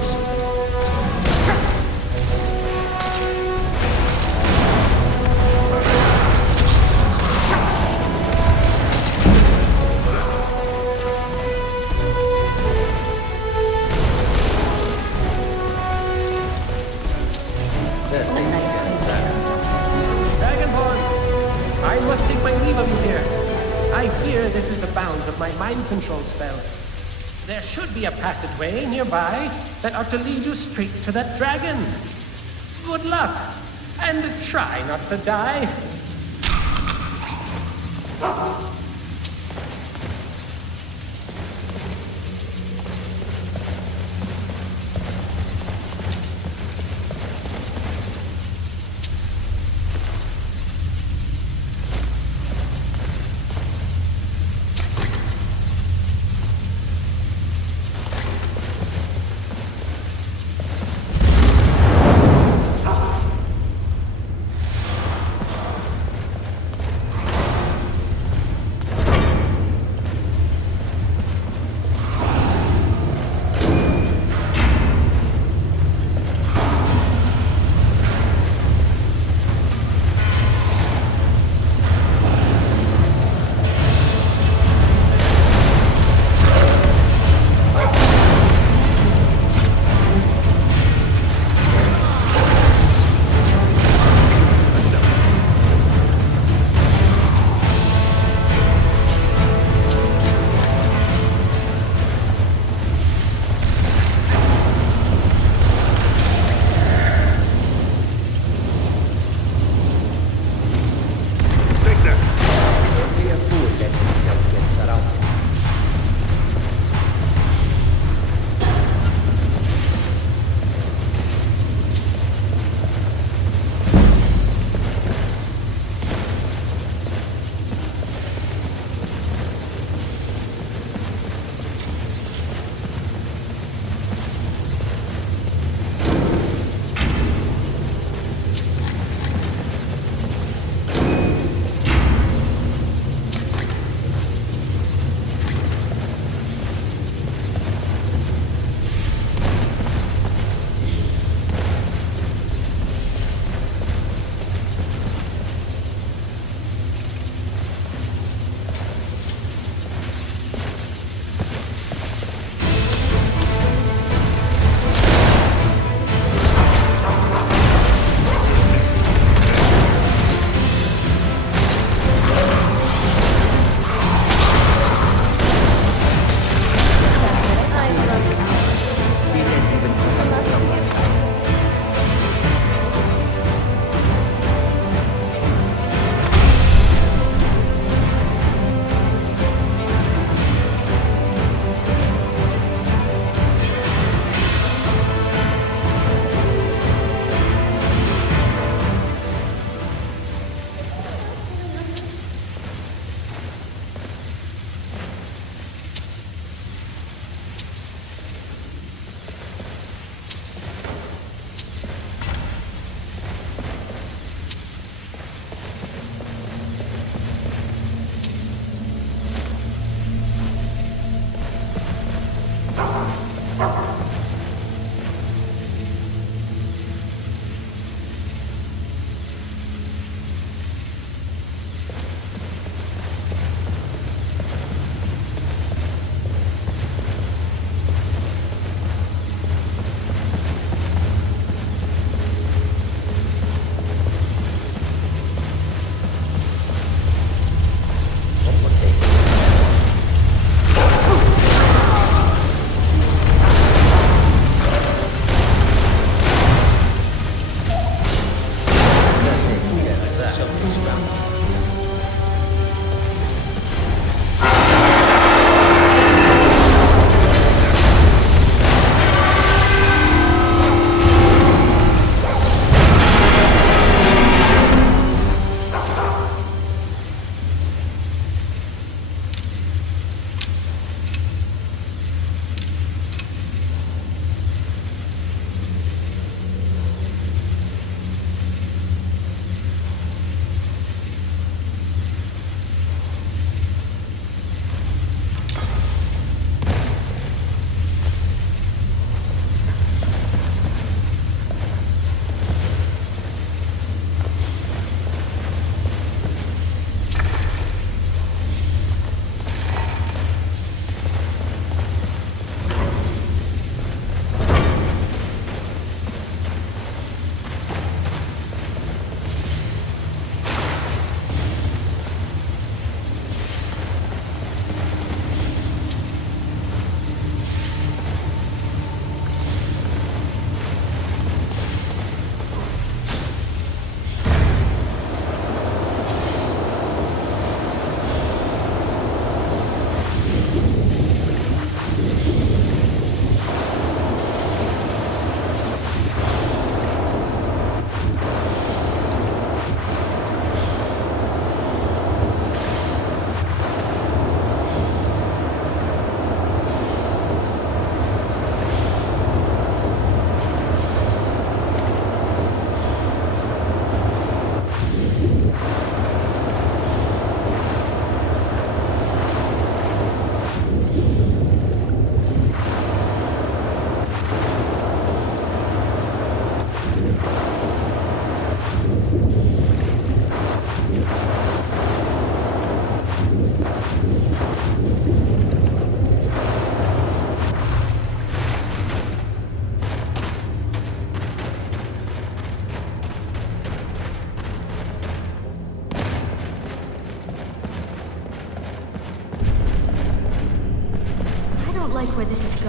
rules. Dragonborn, I must take my leave of you here. I fear this is the bounds of my mind control spell. There should be a passageway nearby that ought to lead you straight to that dragon. Good luck, and try not to die.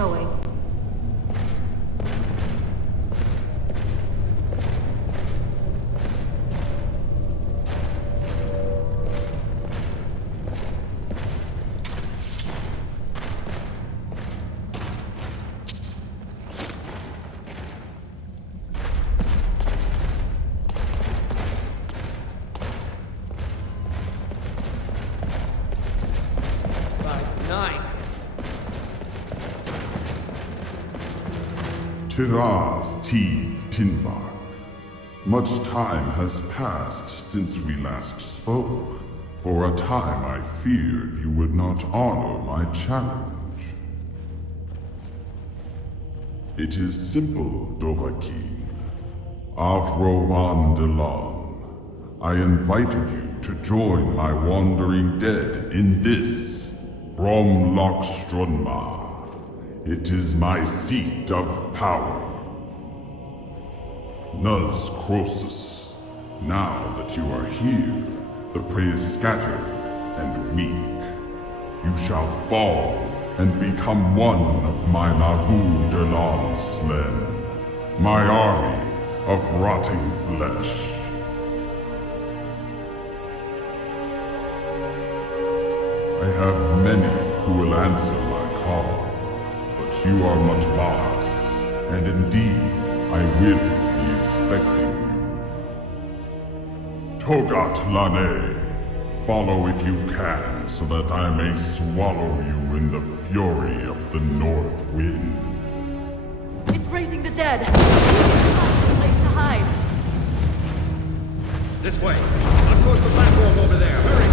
going. Tiraz T. Tinvark. Much time has passed since we last spoke. For a time I feared you would not honor my challenge. It is simple, Dovahkiin. Avrovan Delon. I invited you to join my wandering dead in this Bromlock Strunmar. It is my seat of power. Nuz Croesus, now that you are here, the prey is scattered and weak. You shall fall and become one of my Lavu Delon Slen, my army of rotting flesh. I have many who will answer my call. You are Matbahas, and indeed, I will be expecting you. Togat Lane, follow if you can, so that I may swallow you in the fury of the North Wind. It's raising the dead! Place to hide. This way. Up towards the platform over there. Hurry!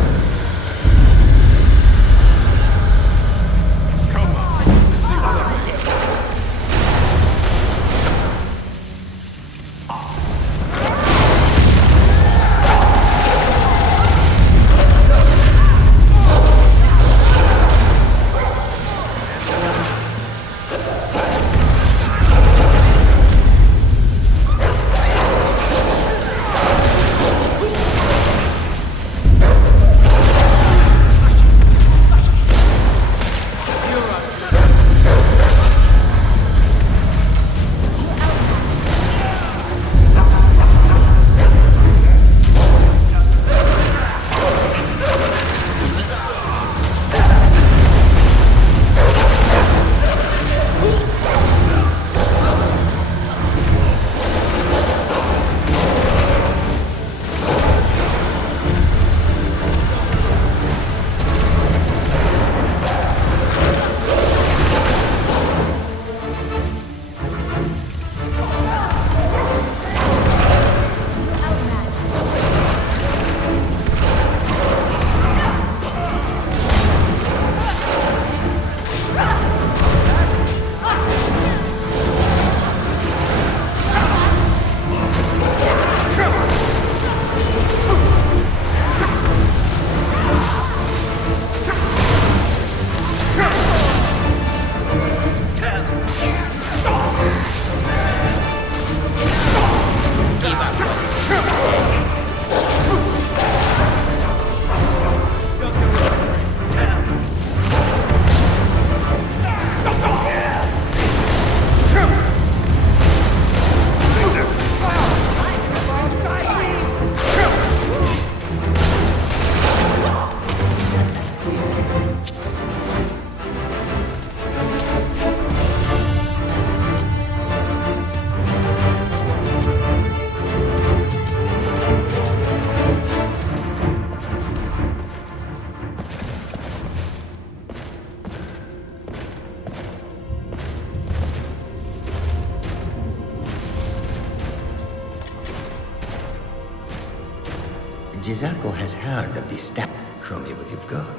Jizako has heard of this step. Show me what you've got.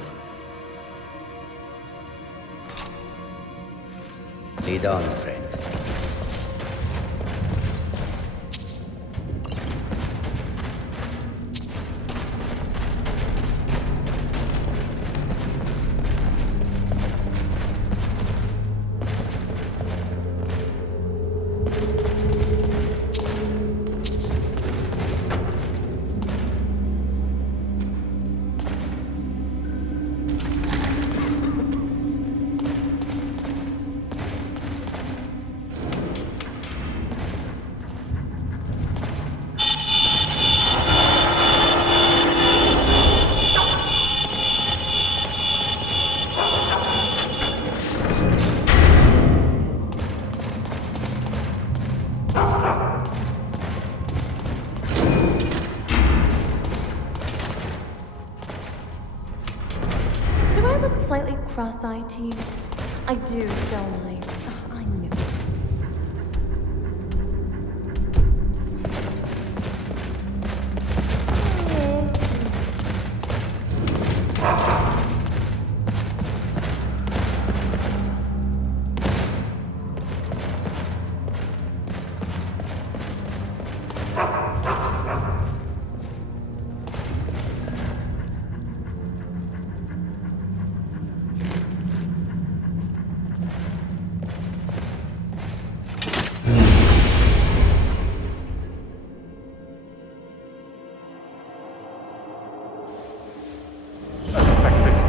Lead on, friend. cross-eyed to you? I do, don't I? Ugh, I knew it.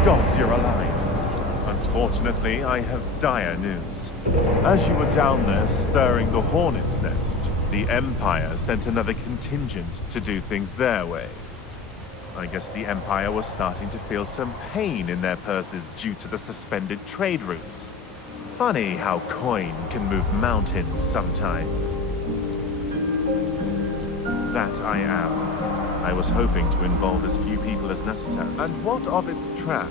Gods, you're alive. Unfortunately, I have dire news. As you were down there stirring the hornet's nest, the Empire sent another contingent to do things their way. I guess the Empire was starting to feel some pain in their purses due to the suspended trade routes. Funny how coin can move mountains sometimes. That I am. I was hoping to involve as few people as necessary. And what of its trap?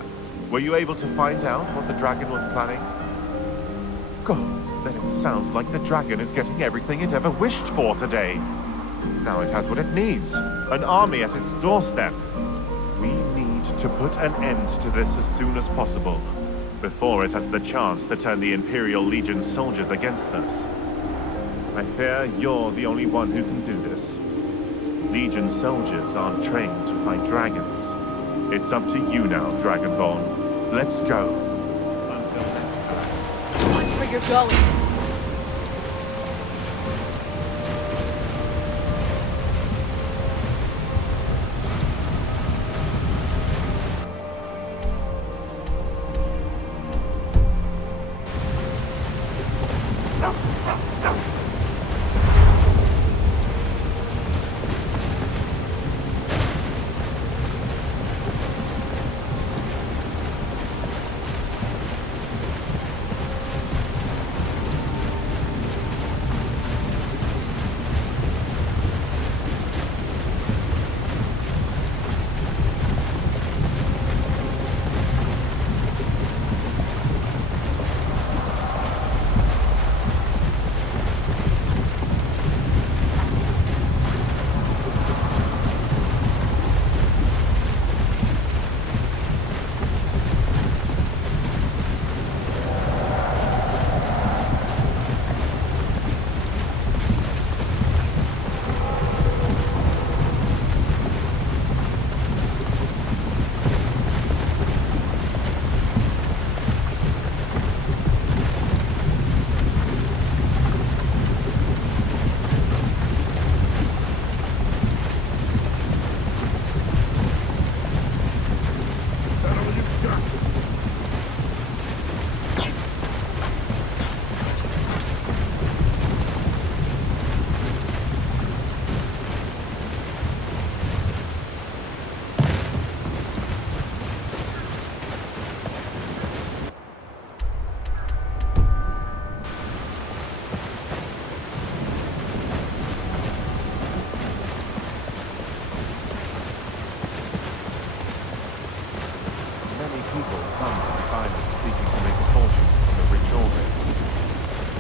Were you able to find out what the dragon was planning? Gods, then it sounds like the dragon is getting everything it ever wished for today. Now it has what it needs. An army at its doorstep. We need to put an end to this as soon as possible, before it has the chance to turn the Imperial Legion soldiers against us. I fear you're the only one who can do this. Legion soldiers aren't trained to fight dragons. It's up to you now, Dragonborn. Let's go. Until next time. Watch where you're going.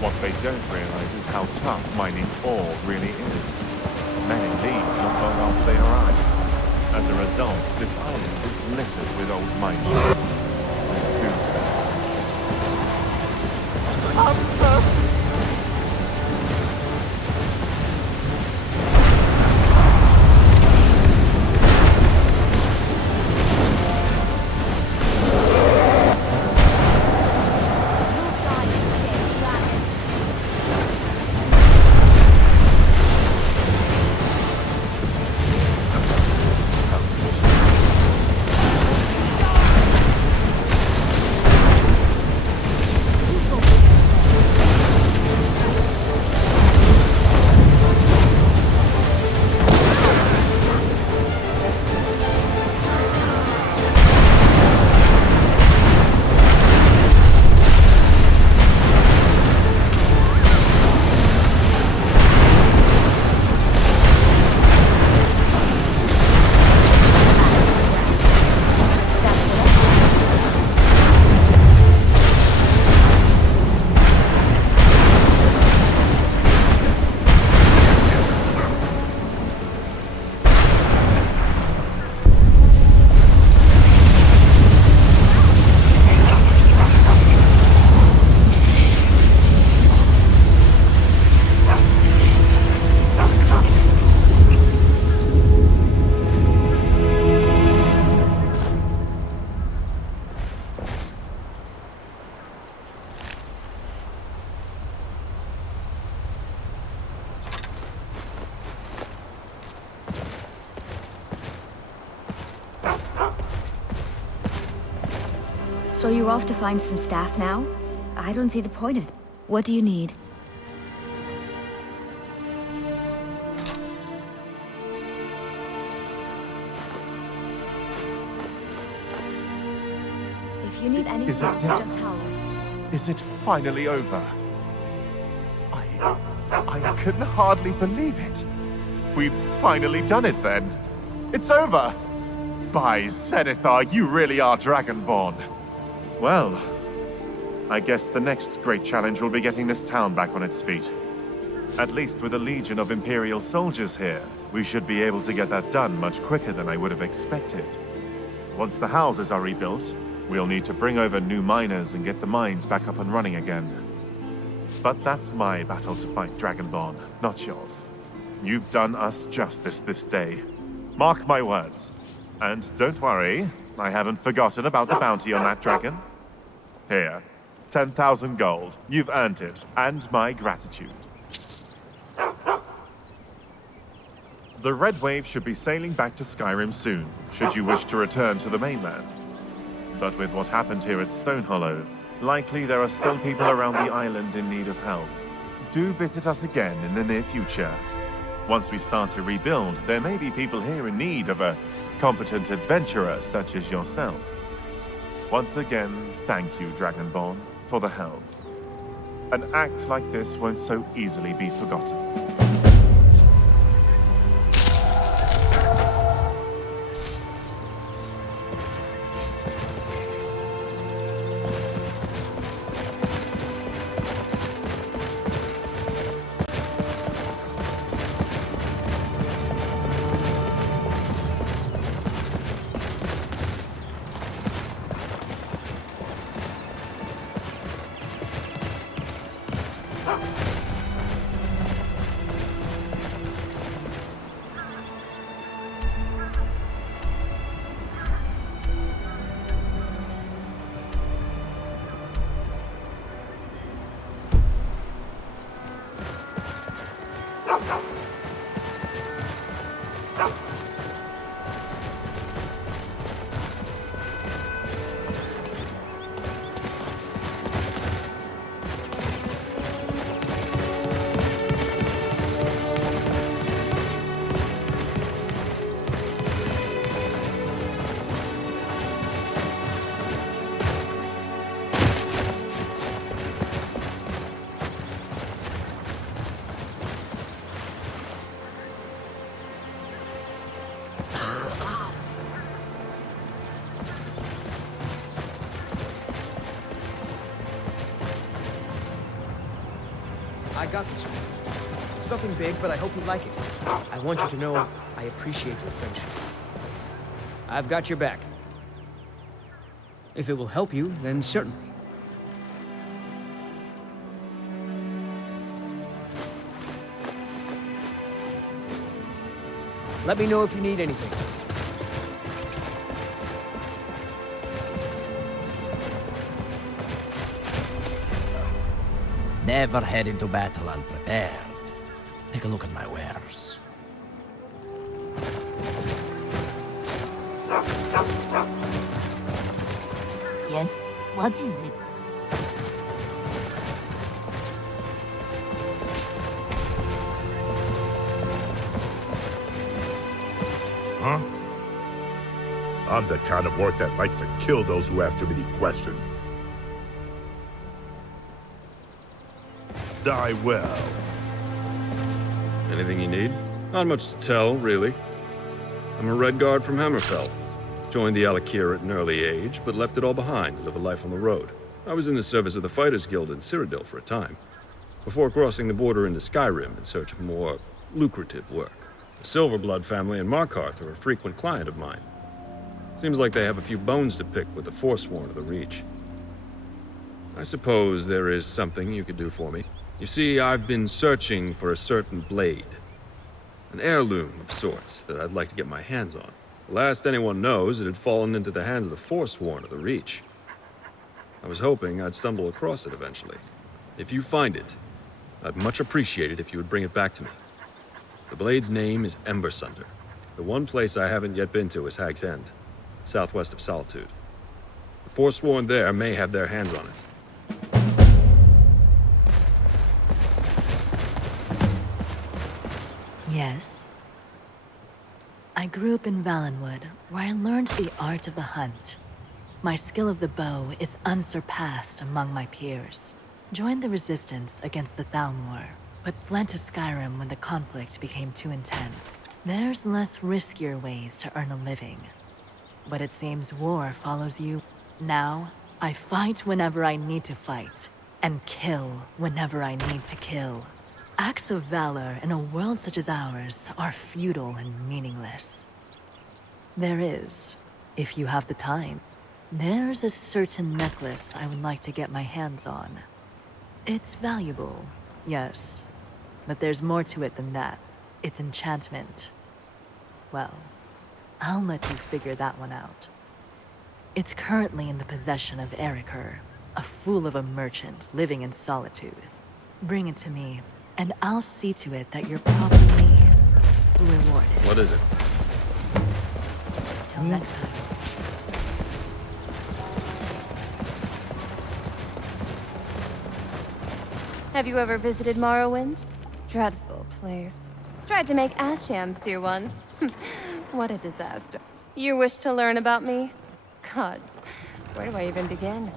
What they don't realize is how tough mining ore really is. Many leave not long after they arrive. As a result, this island is littered with old mine shafts. So you're off to find some staff now? I don't see the point of it. What do you need? If you need any Is it help, done? just holler. Is it finally over? I can hardly believe it. We've finally done it then. It's over. By Zenithar, you really are Dragonborn. Well, I guess the next great challenge will be getting this town back on its feet. At least with a legion of Imperial soldiers here, we should be able to get that done much quicker than I would have expected. Once the houses are rebuilt, we'll need to bring over new miners and get the mines back up and running again. But that's my battle to fight, Dragonborn, not yours. You've done us justice this day. Mark my words. And don't worry, I haven't forgotten about the bounty on that dragon. Here, 10,000 gold. You've earned it, and my gratitude. The Red Wave should be sailing back to Skyrim soon, should you wish to return to the mainland. But with what happened here at Stone Hollow, likely there are still people around the island in need of help. Do visit us again in the near future. Once we start to rebuild, there may be people here in need of a competent adventurer such as yourself. Once again, thank you, Dragonborn, for the help. An act like this won't so easily be forgotten. I got this one. It's nothing big, but I hope you like it. I want you to know I appreciate your friendship. I've got your back. If it will help you, then certainly. Let me know if you need anything. Never head into battle unprepared. Take a look at my wares. Yes, what is it? Huh? I'm the kind of orc that likes to kill those who ask too many questions. Die well. Anything you need? Not much to tell, really. I'm a Red Guard from Hammerfell. Joined the Alakir at an early age, but left it all behind to live a life on the road. I was in the service of the Fighters Guild in Cyrodiil for a time, before crossing the border into Skyrim in search of more lucrative work. The Silverblood family in Markarth are a frequent client of mine. Seems like they have a few bones to pick with the Forsworn of the Reach. I suppose there is something you could do for me. You see, I've been searching for a certain blade. An heirloom of sorts that I'd like to get my hands on. Last anyone knows, it had fallen into the hands of the Forsworn of the Reach. I was hoping I'd stumble across it eventually. If you find it, I'd much appreciate it if you would bring it back to me. The blade's name is Embersunder. The one place I haven't yet been to is Hag's End, southwest of Solitude. The The Forsworn there may have their hands on it. Yes. I grew up in Valenwood, where I learned the art of the hunt. My skill of the bow is unsurpassed among my peers. Joined the resistance against the Thalmor, but fled to Skyrim when the conflict became too intense. There's less riskier ways to earn a living. But it seems war follows you. Now, I fight whenever I need to fight, and kill whenever I need to kill. Acts of valor in a world such as ours are futile and meaningless. There is, if you have the time, there's a certain necklace I would like to get my hands on. It's valuable, yes, but there's more to it than that. It's enchantment. Well, I'll let you figure that one out. It's currently in the possession of Eriker, a fool of a merchant living in solitude. Bring it to me, and I'll see to it that you're properly rewarded. What is it? Till next time. Have you ever visited Morrowind? Dreadful place. Tried to make Ashams do once. What a disaster. You wish to learn about me? Gods, where do I even begin?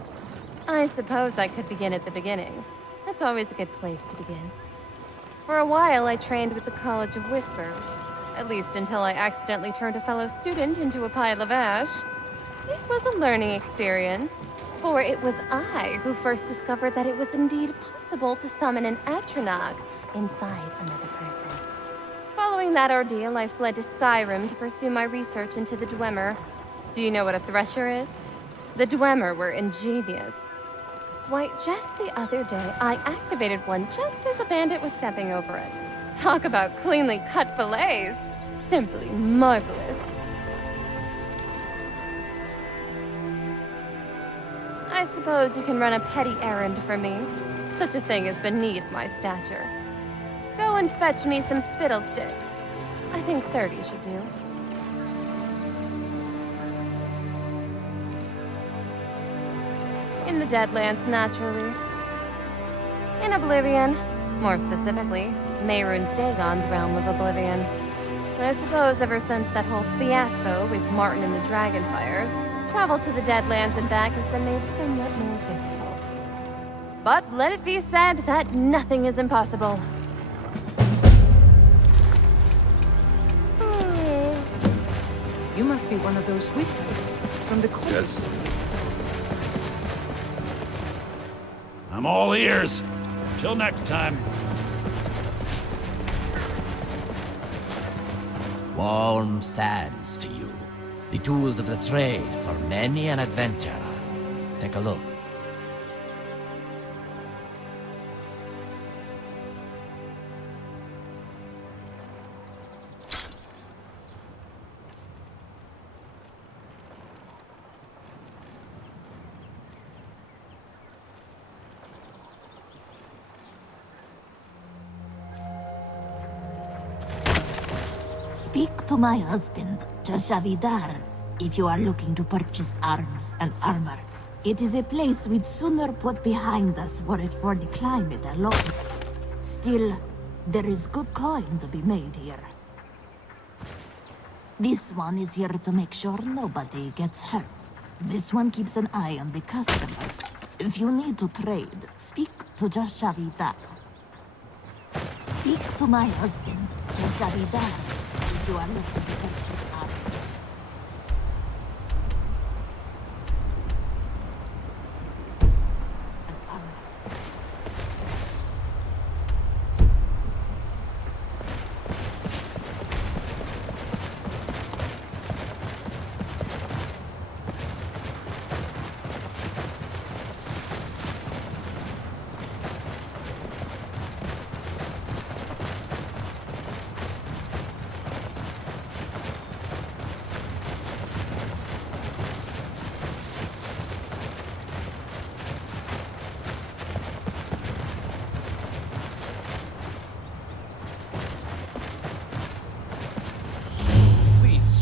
I suppose I could begin at the beginning. That's always a good place to begin. For a while, I trained with the College of Whispers. At least until I accidentally turned a fellow student into a pile of ash. It was a learning experience. For it was I who first discovered that it was indeed possible to summon an Atronach inside another person. Following that ordeal, I fled to Skyrim to pursue my research into the Dwemer. Do you know what a Thresher is? The Dwemer were ingenious. Why, just the other day, I activated one just as a bandit was stepping over it. Talk about cleanly cut fillets. Simply marvelous. I suppose you can run a petty errand for me. Such a thing is beneath my stature. Go and fetch me some spittle sticks. I think 30 should do. In the Deadlands, naturally. In Oblivion. More specifically, Mehrunes Dagon's realm of Oblivion. I suppose ever since that whole fiasco with Martin and the Dragonfires, travel to the Deadlands and back has been made somewhat more difficult. But let it be said that nothing is impossible. You must be one of those whistles from the corner. Yes. I'm all ears. Till next time. Warm sands to you. The tools of the trade for many an adventurer. Take a look. Speak to my husband, Jashavidar, if you are looking to purchase arms and armor. It is a place we'd sooner put behind us were it for the climate alone. Still, there is good coin to be made here. This one is here to make sure nobody gets hurt. This one keeps an eye on the customers. If you need to trade, speak to Jashavidar. Speak to my husband, Jashavidar, if you are looking to purchase arms.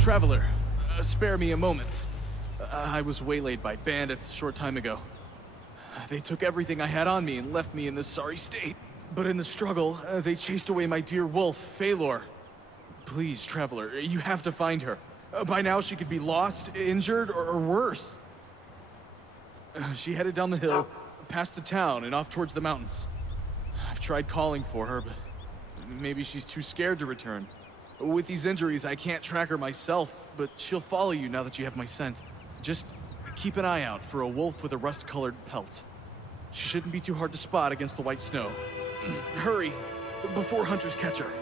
Traveler, spare me a moment. I was waylaid by bandits a short time ago. They took everything I had on me and left me in this sorry state. But in the struggle, they chased away my dear wolf, Phalor. Please, Traveler, you have to find her. By now she could be lost, injured, or worse. She headed down the hill, past the town, and off towards the mountains. I've tried calling for her, but maybe she's too scared to return. With these injuries, I can't track her myself, but she'll follow you now that you have my scent. Just keep an eye out for a wolf with a rust-colored pelt. She shouldn't be too hard to spot against the white snow. Hurry, before hunters catch her.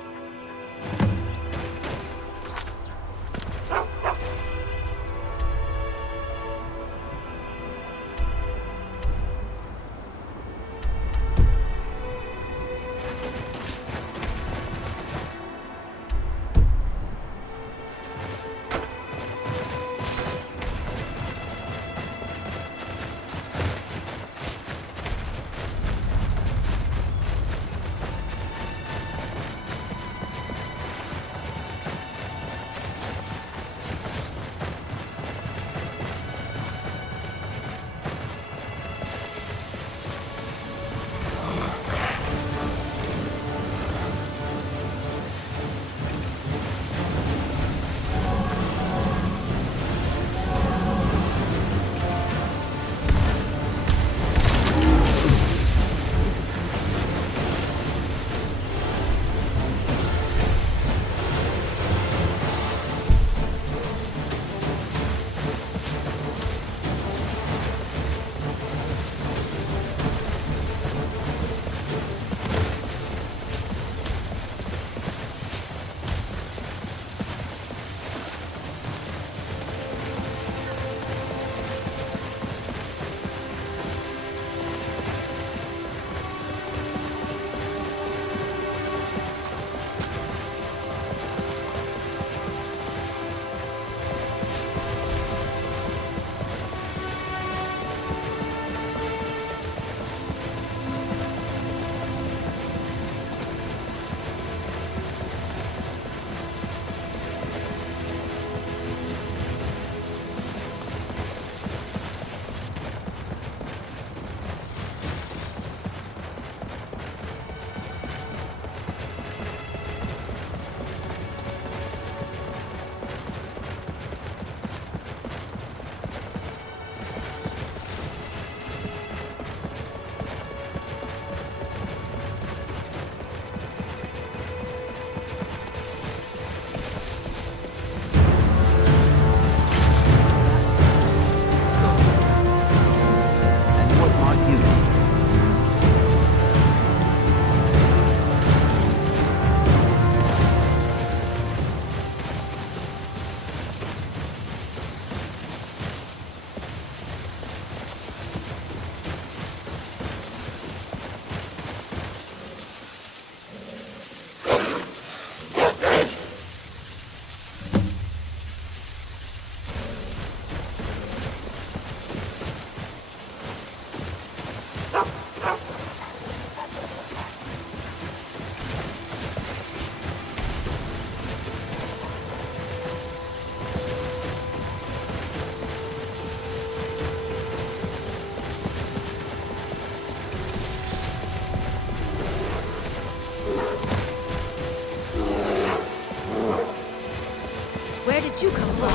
Where did you come from?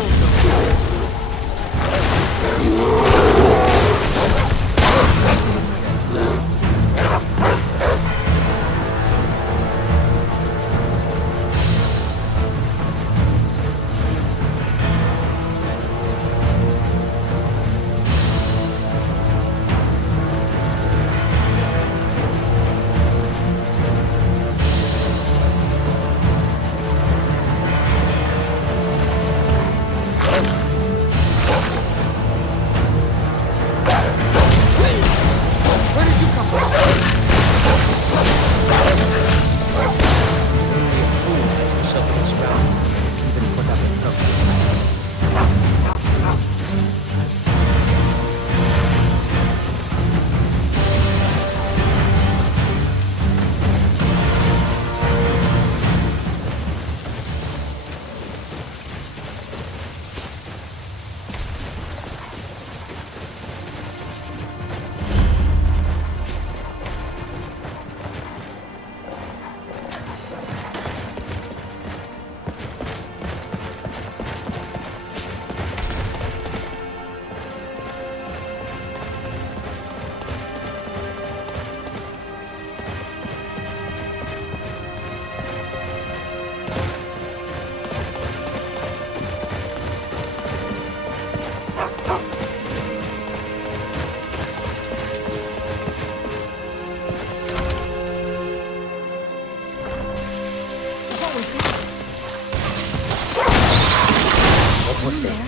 almost there.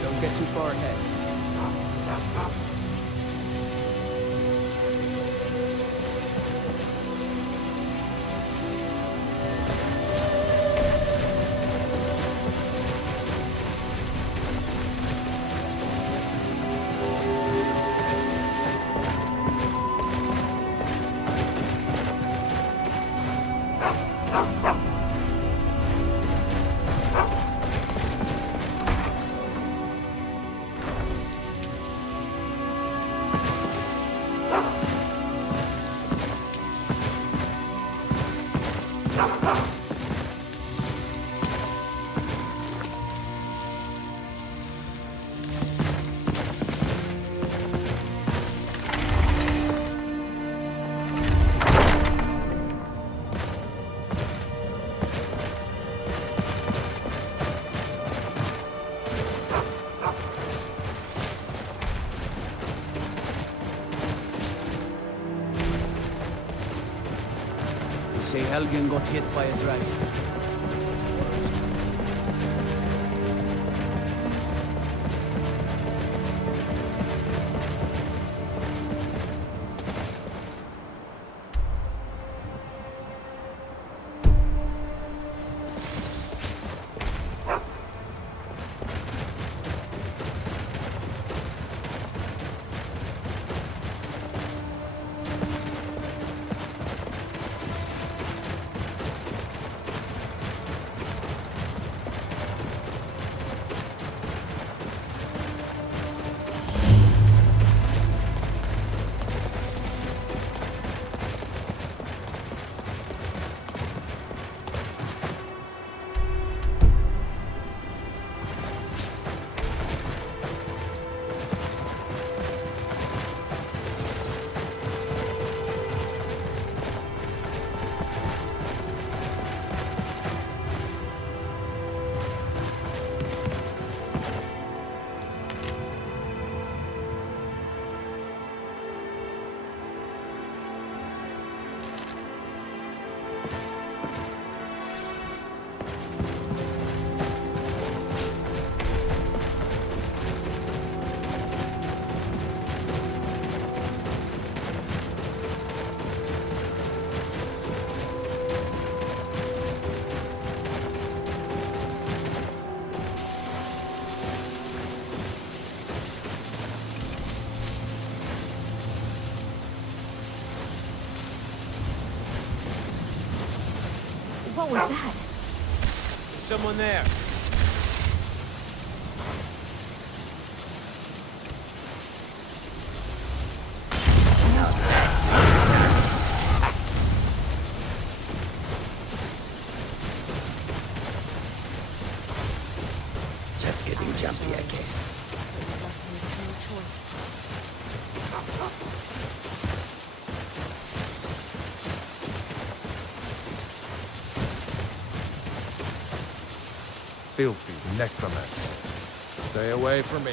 Don't get too far ahead. Say Helgen got hit by a dragon. What was that? Someone there. Just getting jumpy, I guess. Filthy necromancy. Stay away from me.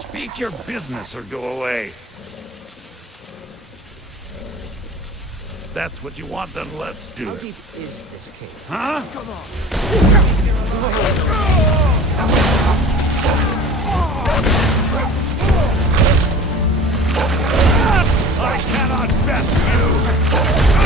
Speak your business or go away. That's what you want, then let's do How it. deep is this cave? Huh? Come I cannot best you!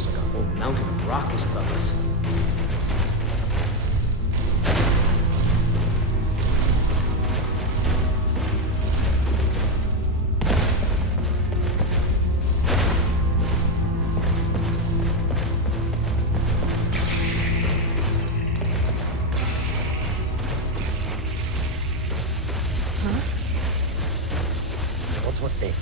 Feels like a whole mountain of rock is above us. What was that?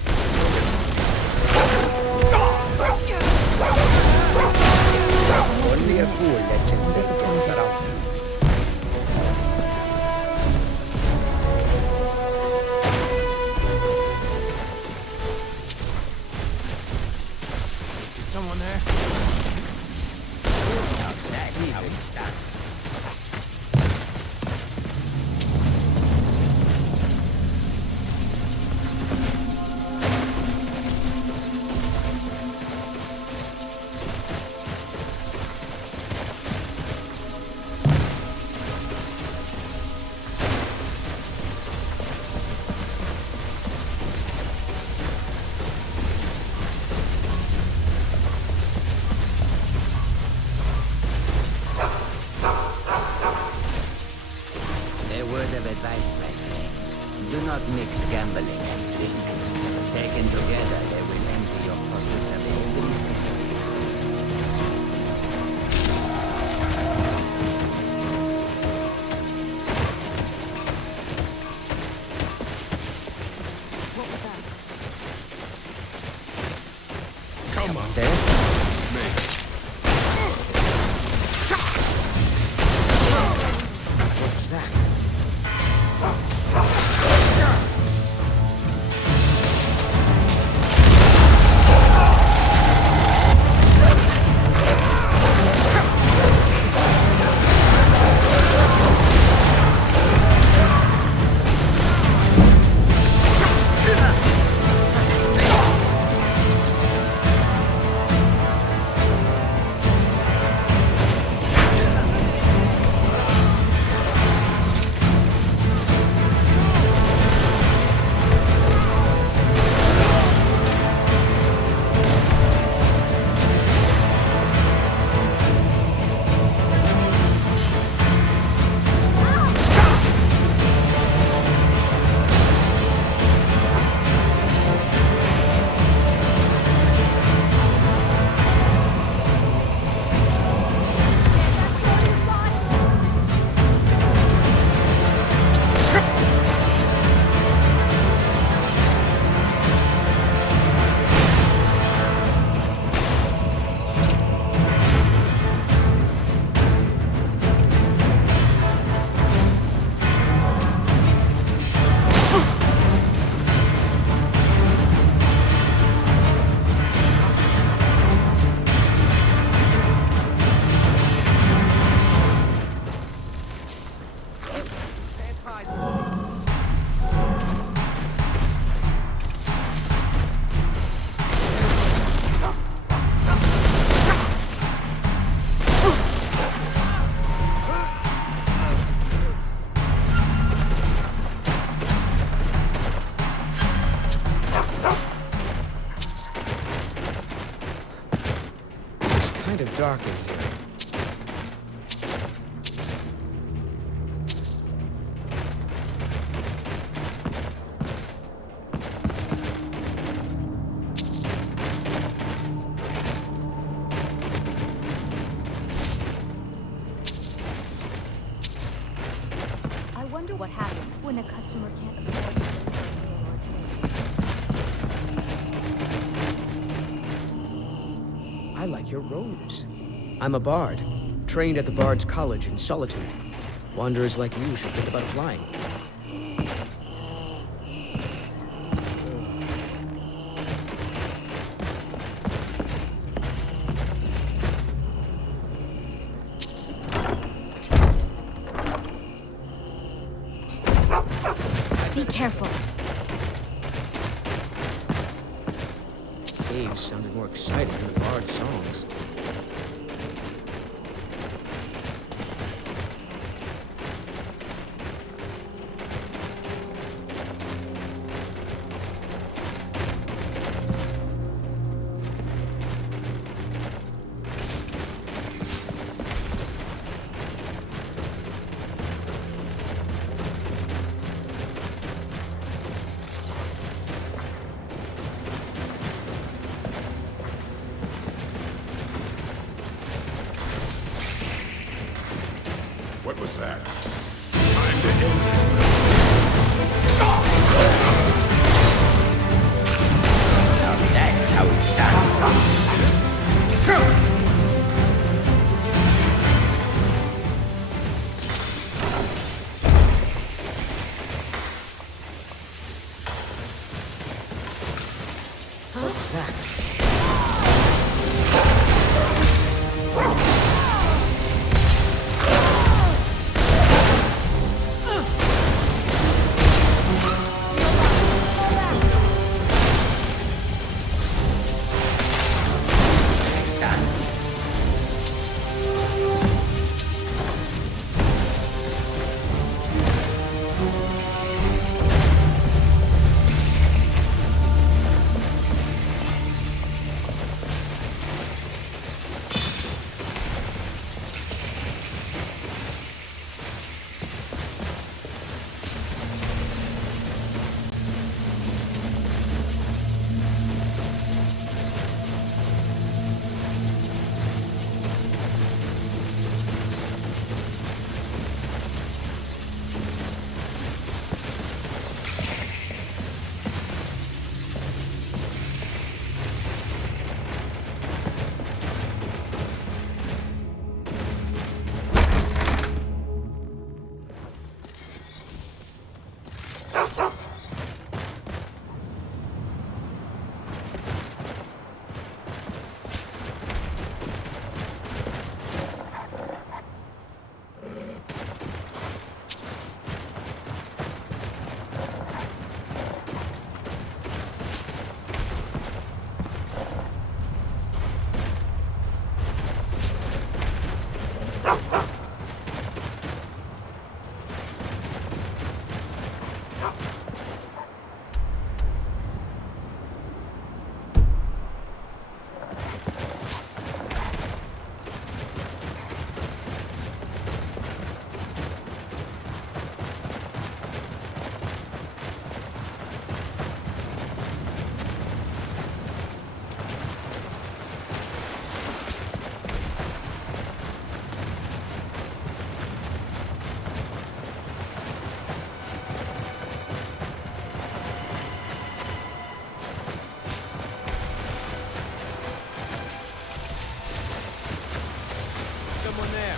Only a fool lets himself get surrounded. Is someone there? Now that's how it's done. Advice, my friend. Do not mix gambling and drink. Taken together, they will empty your pockets of every cent. Come on. There? What was that? Kind of dark in here. I wonder what happens when a customer can't afford to pay for a meal or drink. I like your robes. I'm a bard, trained at the Bard's College in Solitude. Wanderers like you should think about applying. Be careful. Caves sounded more exciting than the Bard's songs. What was that? Time to end it. Now that's how it's done. True. What was that? Someone there.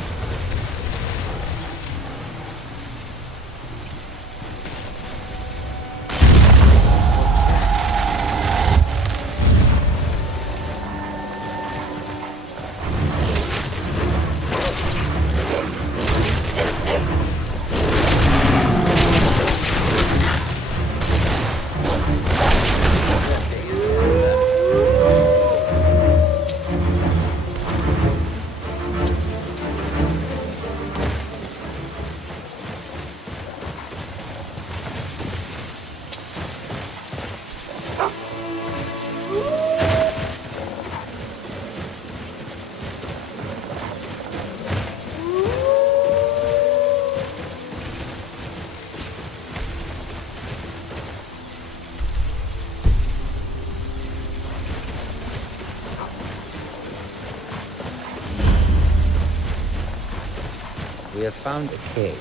We have found a cave.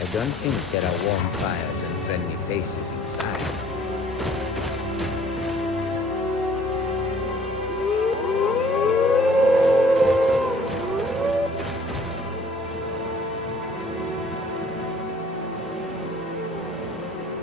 I don't think there are warm fires and friendly faces inside.